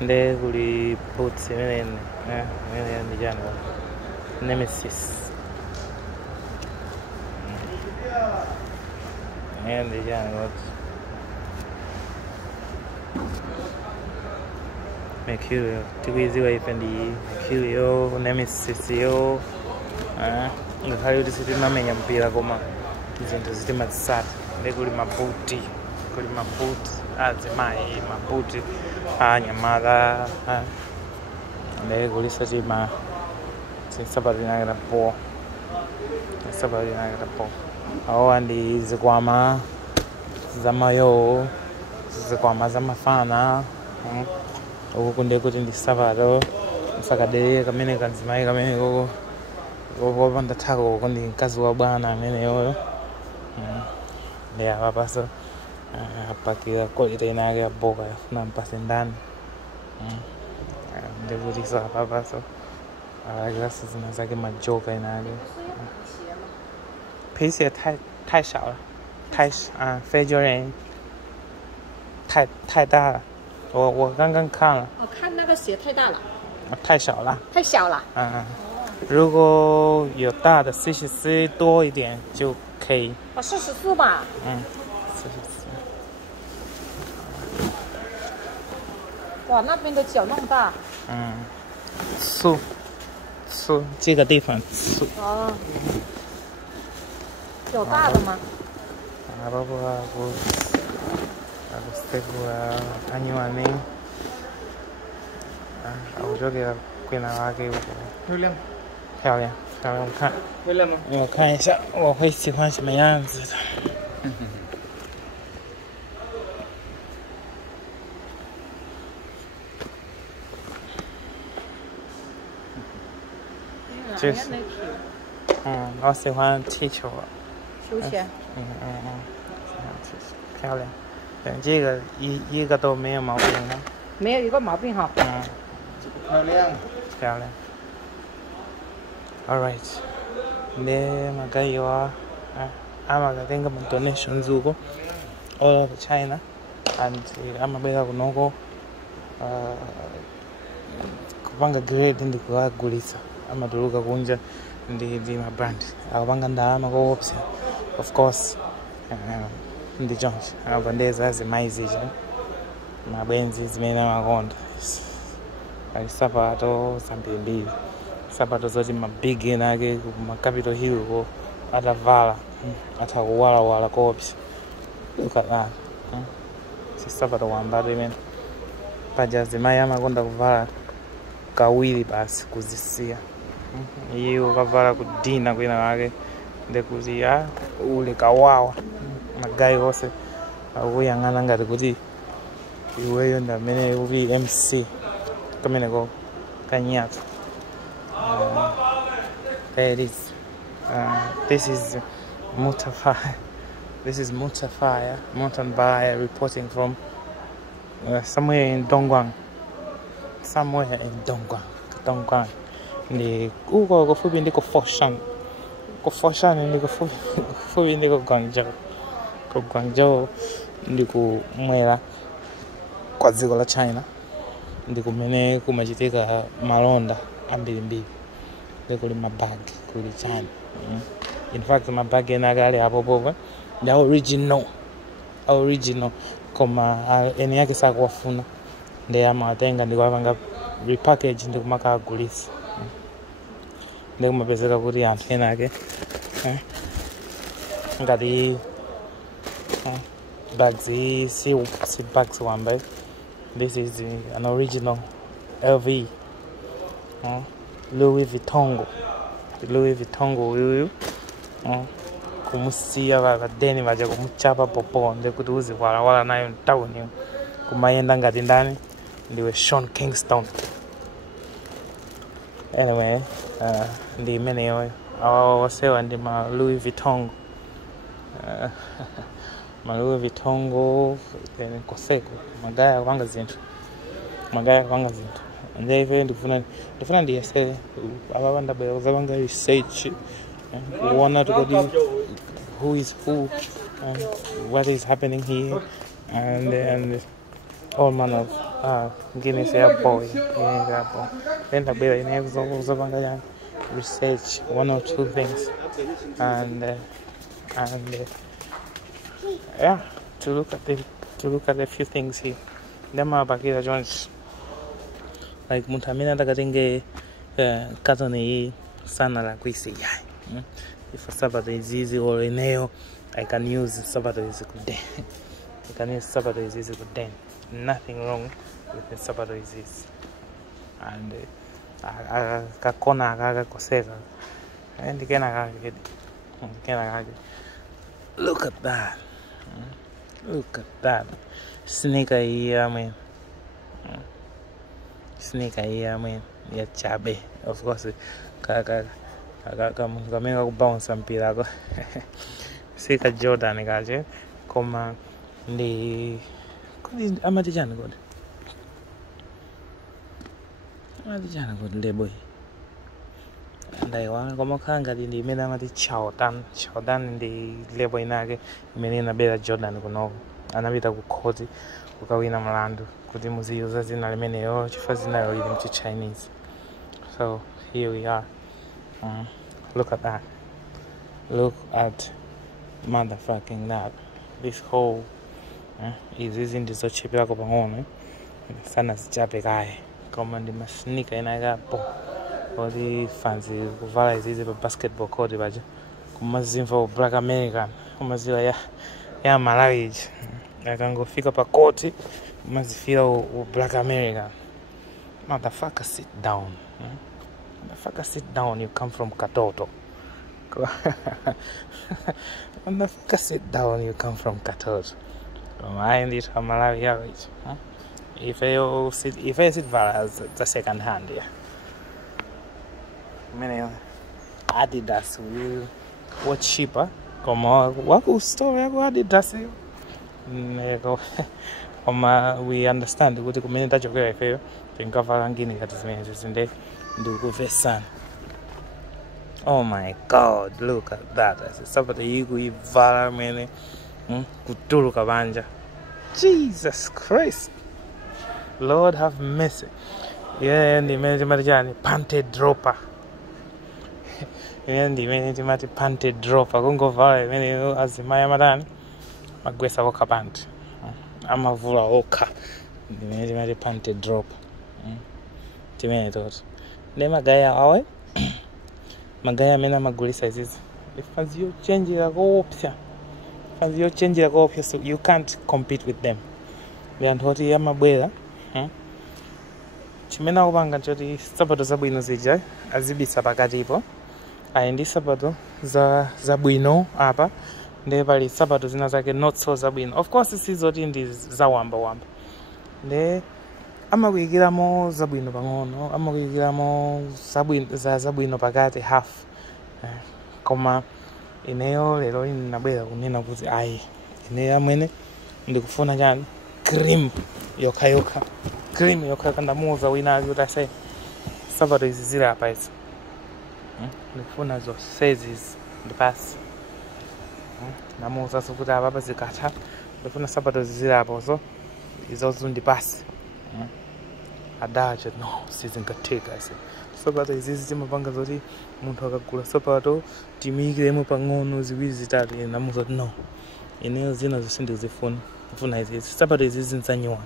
There kuli boots imene ndi chani Nemesis. Ndi chani Mercurial. Tikuiziwa ife ndi Mercurial, Nemesis yo. Ngakhale kuti sitimamenya mpira koma zinthu zitimazitsata. Ndi kuli mabuti. Kuli mabuti azimayi, mabuti anyamata. Ndi kuli satima nsapato inakita po. Nsapato inakita po. Awa ndi zikwama zamayo, zikwama zamafana. Uku ndi kuti ndi sapato msakadere kamene kanzimayi kamene koko kopanda thako koko ndi mkazi wa bwana amene yoyo. Ndi apa paso apakira kolite inake ya boka yafuna mpase ndani. Ndi kuti so apa paso glasi zina zake majoka inake. 皮鞋太少了，非洲人太大了。我刚刚看了。看那个鞋太大了。太小了。太小了。如果有大的44多一点就可以。44吧。44。哇，那边的脚那么大。粗，这个地方粗。有大的吗？Aku step anyuane. Aku juga kena lagi. 漂亮，看。我看一下，我会喜欢什么样子的。就是，我喜欢踢球。休闲。漂亮。对，这个一个都没有毛病啊。没有一个毛病哈。漂亮。All right. Ne magayo amagatenga mu donations huko all over China and amabeka kunoko kupanga grade ndi kuagulitsa amatuluka kunja ndi mabrand akupanga ndalama koopsa of course. Ndi choncho akapandeza zimaizicha mabwenzi zimene amakonda ali sapato zambirimbiri, sapato zoti mabigi enake kuma Capitol Hill ko atavala atakuwalawala koopsa. Look at that. Si sapato wambatu imene paja zimayi amakonda kuvala kawiri basi kuzisiya. Iye ukavala kudina kwina kake ndikuti uli kawawa. Magayi onse akuyang'ana ngati kuti iweyo ndi amene uli MC kameneko kanyatso. There it is. This is Mutafaya. This is Mutafaya, Mountain Buyer, reporting from somewhere in Dongguan. Dongguan. Ndi uko kufupi ndiko Foshan. Foshan ndiko kufupi ndiko Guangzhou ndikumwera kwa dziko la China ndikumene kumachitika malonda ambirimbiri. Ndikuli mabagi kuli China. In fact mabagi enake ali apopopo ndi original koma eni yake sakuwafuna ndi amawatenga ndikuwapanga repackage ndikumakagulitsa. Ndikumapezeka kuti anthu enake ngati bags si bags wambayi. This is an original LV. Louis Vuitton uyu kumusiya vadeni vaja kumuchapa popo ndekuti uziwalawala nayo mtawuni kumayenda ngati ndani ndiwe Sean Kingston. Anyway, ndi imeneyoyo awasewa ndi ma Louis Vuitton. Ma Louis Vuitton koseko magaya kupanga zinthu. Nde ife ndifuna ndiyese ababa ndabwera kuzapanga research kuona tukodi who is who, what is happening here and all manner of Guinness boy. Then the beer in research 1 or 2 things and yeah, to look at a few things here. Them are Bakira Jones. Like Muntamina Tagatenge Katoni Sana la Quisi. If a Sabato is easy or a nail, I can use Sabato is a good day. I can use Sabato is easy good day. Nothing wrong with the Sabato is easy. And Kakona Koseka. And again, look at that. Look at that. Sneaker here, man. Sneaker here, man. Yeah, chabe. Of course, Kamenga kubounce mpira ko. Sika Jordan gaje. Koma ndi amatijana god. Amatijana god leboy. Ndaiwa koma khanga ndi imene amati Chowdan ndi lebo inake imene inabera Jordan kuno anapita ku court kukawina mlandu kuti muziyuza zina limeneyo chifukwa zinayo ili mchi Chinese. So here we are. Look at that. Look at motherfucking that. This whole izi ndizochipira ko pang'ono sana zichape kaye koma ndi masnika inakapo odi fancy kuvala izi pa basketball court baje kumazimva Black American kumaziwa ya Malawi akangofika pa court kumazifira Black American. Motherfucker, sit down. Motherfucker, sit down. You come from Katoto. Motherfucker, sit down. You come from Katoto. I need to Malawi average. If I sit valas, the second hand, yeah. Many Adidas will what cheaper. Come on, what cool story? Adidas. We understand. Go to community geography. Think of Arangini that is means in the Dugu. Oh my God! Look at that. Somebody you valor many. Kuturu kabanja. Jesus Christ. Lord have mercy. Yeah, and the Medjani panted dropper. And the Medjani panted dropper. Gongo valley, many as the Mayamadan. Magwesa Oka band. Amavula Oka. The Medjani panted drop. Timene thought. Nema Gaya awe. Magaya mena magulisa is. If you change it, go up. As you change your goal, so you can't compete with them. Then what you am aware, Chimena Wanga Jodi Sabato Zabuino Zija, Azibi Sabagadipo, and this Sabato Zabuino Apa, never is Sabato Zinazake not so Zabuino. Of course, this is what in this Zawamba Wamp. The Amawigiramo Zabuino Bangono, Amawigiramo Zabuino Pagati half, comma. Eneo lero inabera kunena kuti ai eneo mwene ndikufuna chani cream yoka cream yoka ndamuza wina kuti ase Sabato izizira apa izi ndikufuna zo sizes the pass namuza sokuti ababa zikatha ndikufuna Sabato izizira apa so izozo ndipasi adaje no season katika ase Sabato izizi timapanga zoti munthu akagula Sabato timikiremo pang'ono ziwiri zitatu namuza no eneo zina zosindi kufuna izi Sabato izizi nsanyiwa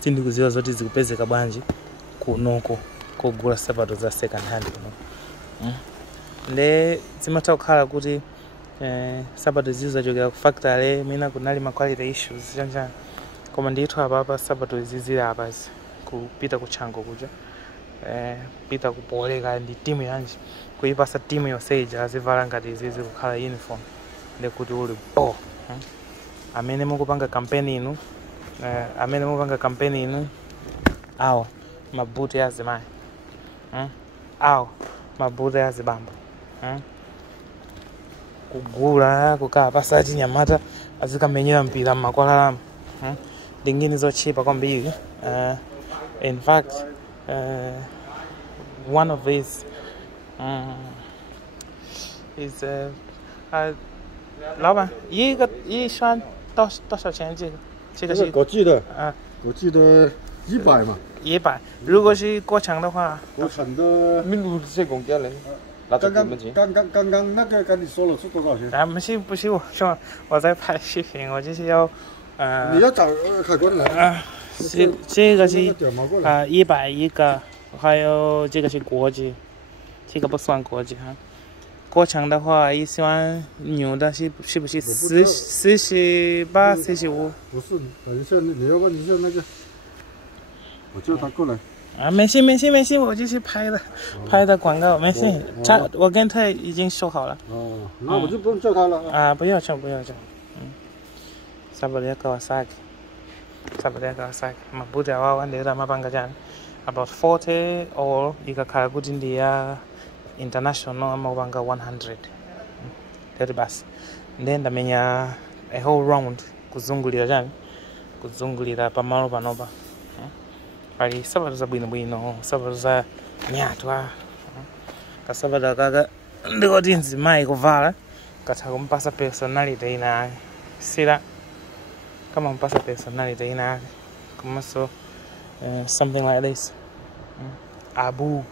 sindikuziwa zoti zikupezeka bwanji kunoko kugula Sabato za second hand kuno le zimatha kukhala kuti Sabato izizi zachokera ku factory mina kunali ma quality issues chanja koma ndithu apa Sabato izizi apa kupita kuchango kuja pita kupoleka ndi timu yanji kuipasa timu yoseja azivala ngati izizi kukhala uniform ndekuti uli bo amene mukupanga campaign inu awa mabuti azimayi awa mabuti azibamba kugula kukhala pasati nyamata azikamenyera mpira m'makwalalamu ndingini zochipa kwambiri in fact one of these is老板一个一双多少钱这个是国际的我记得100嘛。 100，如果是国产的话，国产的民路谁公价嘞？那刚刚怎么钱？刚刚那个跟你说了是多少钱？啊，不是我说我在拍视频，我就是要你要找海关来。这个是100一个，还有这个是国际，这个不算国际哈。国产的话，一算牛的是不是48、45？不是，等一下你要问一下那个，我叫他过来。啊，没事，我就是拍的广告，没事。我跟他已经说好了。哦，那我就不用叫他了啊，不要叫。Sabarnya Kawasaki. Mabuti awawan dia ramah pangkajan. About 40 or ika karagutin dia international mau bangga 100. Dari bas. Then namanya a whole round kuzungulira pamalo panopa. Pari sabar za bwino sabar za nyatwa. Kasabada kaga ndiko tinzi mai kuvala katha kumpasa personality ina sila kama mpasa personality ina kama so something like this. Abu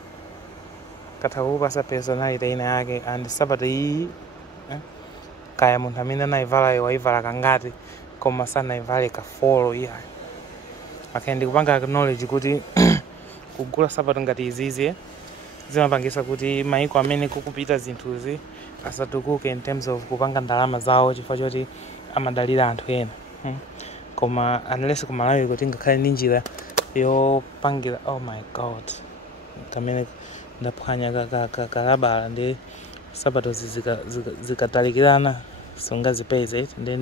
katha kupasa personality ina yake and sabada hii kaya muntu amene naivala waivala kangati koma sana ivale ka follow iya akaendi kupanga knowledge kuti kugula sapato ngati izizi zimapangisa kuti maiko amene kukupita zinthuzi asatukuke in terms of kupanga ndalama zawo chifukwa choti amadalira anthu ena. Koma unless kumalawi kuti ngakhale ndi njira yopangira oh my god kamene ndaphwanya kalabala ndi sapato zikatalikirana sungazipeze ndi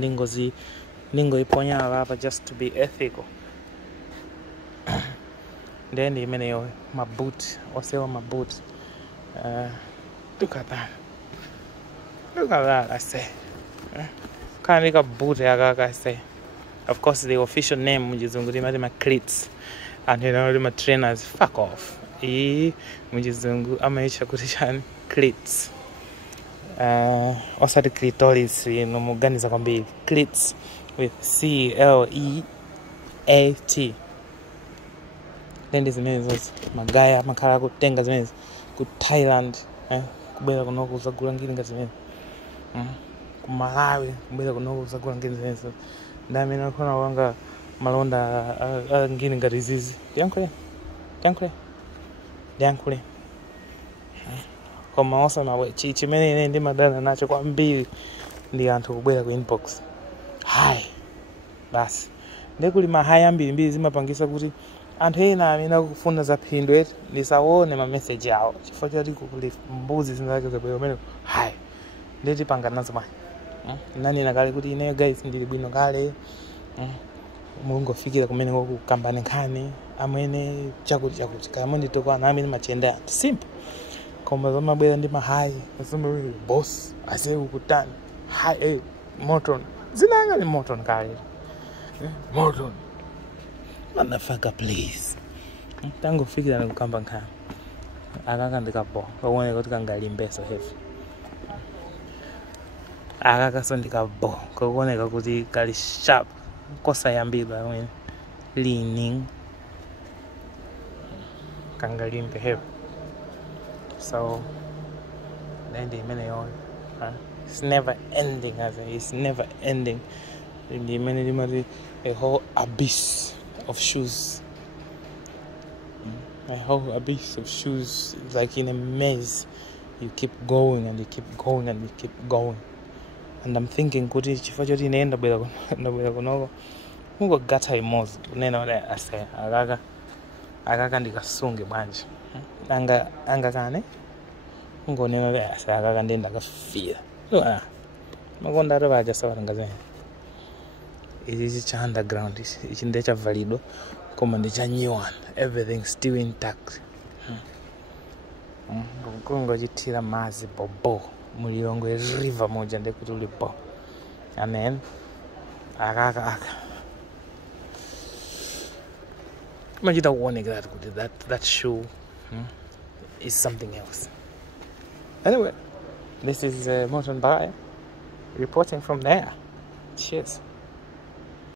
ndingoiponya apa just to be ethical. Then the many my boot or say my boot. Look at that. I say. Can't make a boot I say. Of course the official name Mujizungu my cleats. And you know my trainers fuck off. Mujizungu amaisha kutishan cleats. Also the clitoris no muganiza kwambili. Cleats with CLEAT. Then zimene magaya makhala kutenga zimene ku Thailand kubera kunoko uzagula ngini ngati zimene ku Malawi kubera kunoko uzagula ngini zimene ndamene akona wanga malonda ngini ngati zizi yankhule koma osama we chimene ine ndi madana nacho kwambiri ndi anthu kubwera ku inbox hi basi ndekuli mahaya ambiri zimapangisa kuti anthu ena amene akufuna za phindu eti ndisaone ma message awo chifukwa choti kuli mbuzi zinzake zabwera umene hi ndeti panga nazo bwana nani nakale kuti ineyo guys ndili bwino kale mungofikira kumene kokukambane nkhani amene chakuti kama nditokwana amene machenda simple koma zamabwera ndi mahayi asema boss ase ukutani hi Morton zinanga ni Morton kale Morton motherfucker please tangu fikira nikukamba nkhani akaka ndikapo kaone kuti kangalimbeso heavy akaka so ndikapo kaoneka kuti kali sharp kosa yambira when leaning kangalimbe heavy so then the many on it's never ending it's never ending the many a whole abyss of shoes. A whole abyss of shoes, like in a maze. You keep going and you keep going and you keep going. And I'm thinking, kuti chifukwa choti inaenda bwera kunoko mungo gata imozi unena ule ase akaka ndikasunge bwanji anga kane mungo nena ule ase akaka ndenda kafira makonda aro baja sabatangazene ichi cha underground ichi ndecha valido koma ndecha nyuan everything still intact kungo chitira mazi bobo mulilongwe river moja ndekuti ulipo and then aka imagine warning that shoe is something else. Anyway, this is Morton Bay reporting from there. Cheers.